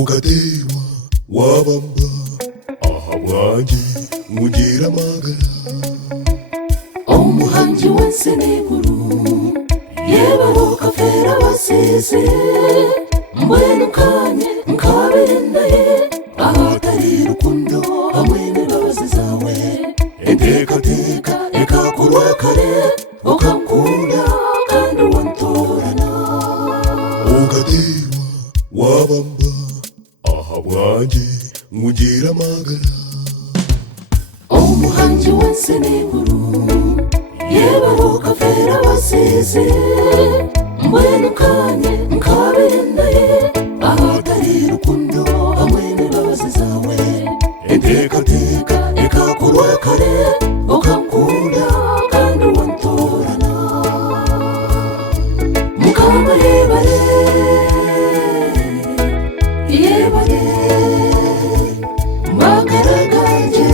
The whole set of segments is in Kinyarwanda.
ugatewa wabamba aha bwanjye nkugira amagara umuhanzi wese n'iguru yebaruka fera basize mbwenukanye nkabirendaye ahatari rukundo hamwe n'imbabazi zawe entekateka ekakurwa kare ukankunda kandi wantorana ugatewa wabamba aha bwanjye nkugira amagara umuhanzi wese n'iguru yebaruka fera basize mbwenukanye nkabirendaye ahatari rukundo hamwe n'imbabazi zawe entekateka ekakurwa kare ukankunda kandi wantorana mukama yebare yebare magara ganje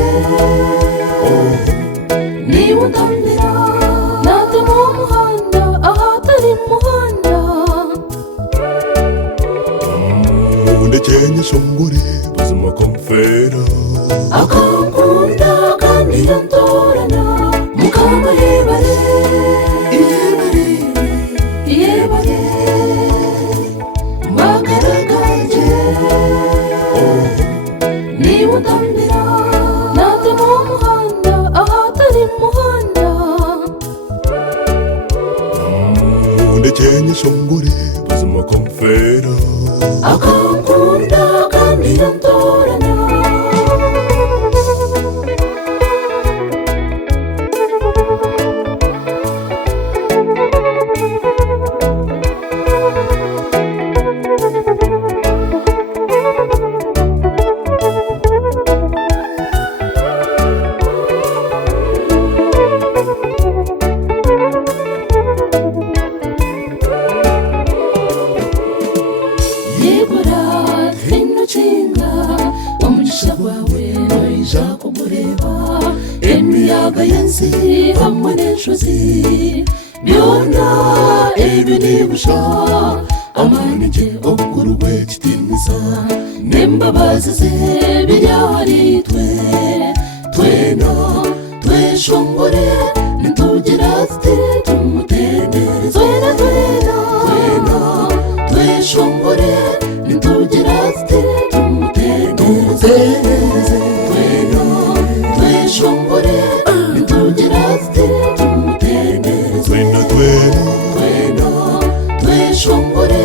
niba undambira nate mu muhanda ahatari muhanda undekenya shongore buzima komfera akankunda kandi yantorana mukama yebare yebare yebare magara ganje niba undambira nate mu muhanda ahatari muhanda undekenya shongore buzima komfera akankunda kandi yantorana yegura hino cenga umugisha wawe noija kumureba emiyaga yansi hamwe n'enshozi byona ebyo nibusha amanike obukuru bw'ekitiniza n'embabazi ze biryahari twena tweshongore nitugira tuti tumutendereze twena tweshongore nitugira tuti tumutendereze twena tweshongore nitugira tuti tumutendereze twena tweshongore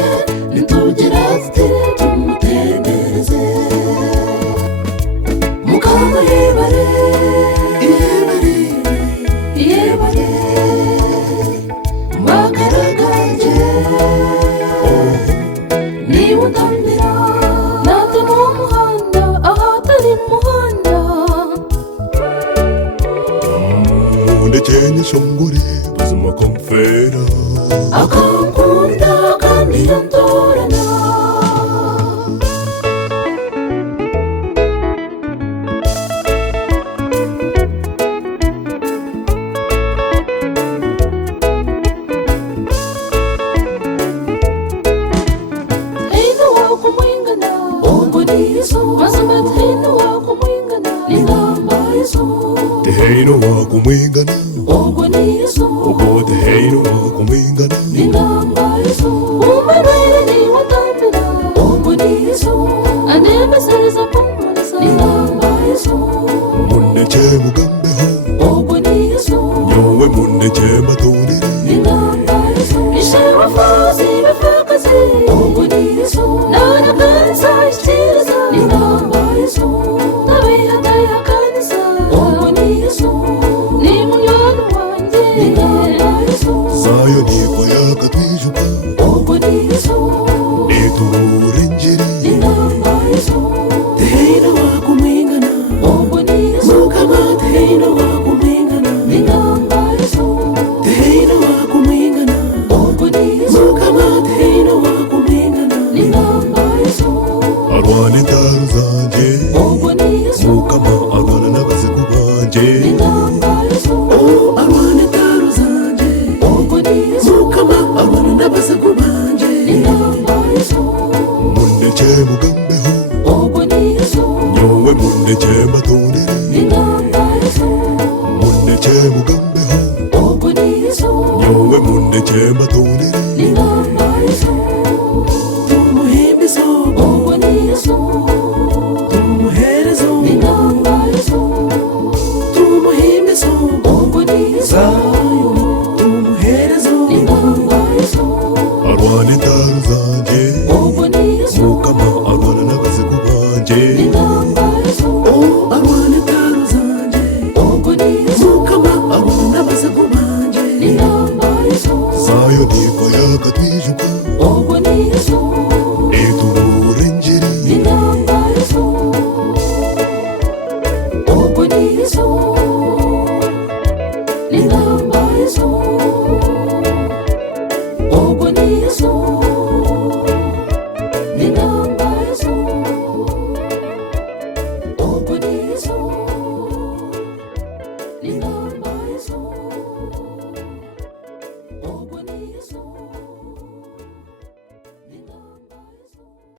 nitugira tuti tumutendereze mukama yebare yebare yebare magara ganje niba undambira nate mu muhanda ahatari muhanda undekenya shongore buzima komfera akankunda kandi yantorana hino wako mwingana ubwo nizo masamati hino wako mwingana ingamba izo teheino wakumwingana ubwo nizo ubwo teheino wakumwingana ingamba izo umarwere niba utambira ubwo nizo anembesereza kumurisa ingamba izo muneke mugambeho ubwo nizo nyowe muneke maturire ingamba izo ishewe fuzi befakazi ubwo nizo nana kanisa ishikiriza ingamba izo tabihadaya kanisa ubwo nizo ni munywana wanjye ingamba izo zayo niko yakatwijuka ubwo nizo niturure ngeri ingamba izo Teheino wakumwingana ubwo nizo mukama teheino wakumwingana ingamba izo teheino wakumwingana ubwo nizo mukama teheino wakumwingana ingamba izo arwana entaro zanje ubwo nizo mukama arwana n'abazigu banje ingamba izo arwana entaro zanje ubwo nizo mukama abona n'abazigu banje ingamba izo chemugambeho Ogonizo, nyowe munde chematonere Ninambazo, munde chemugambeho Ogonizo, nyowe munde chematonere Ninambazo, tumuhimbizo Ogonizo, tumuherezo Ninambazo, tumuhimbizo Ogonizo, tumuherezo Ninambazo, arwana intaro zanje Ogonizo, mukama arwana n'abazigu banje Ninambazo, arwana intaro zanje Ogonizo, mukama arwana n'abazigu banje Ninambazo, zayo niko yakatwijuka Ogonizo, nituburengeri Ninambazo, Ogonizo, Ninambazo.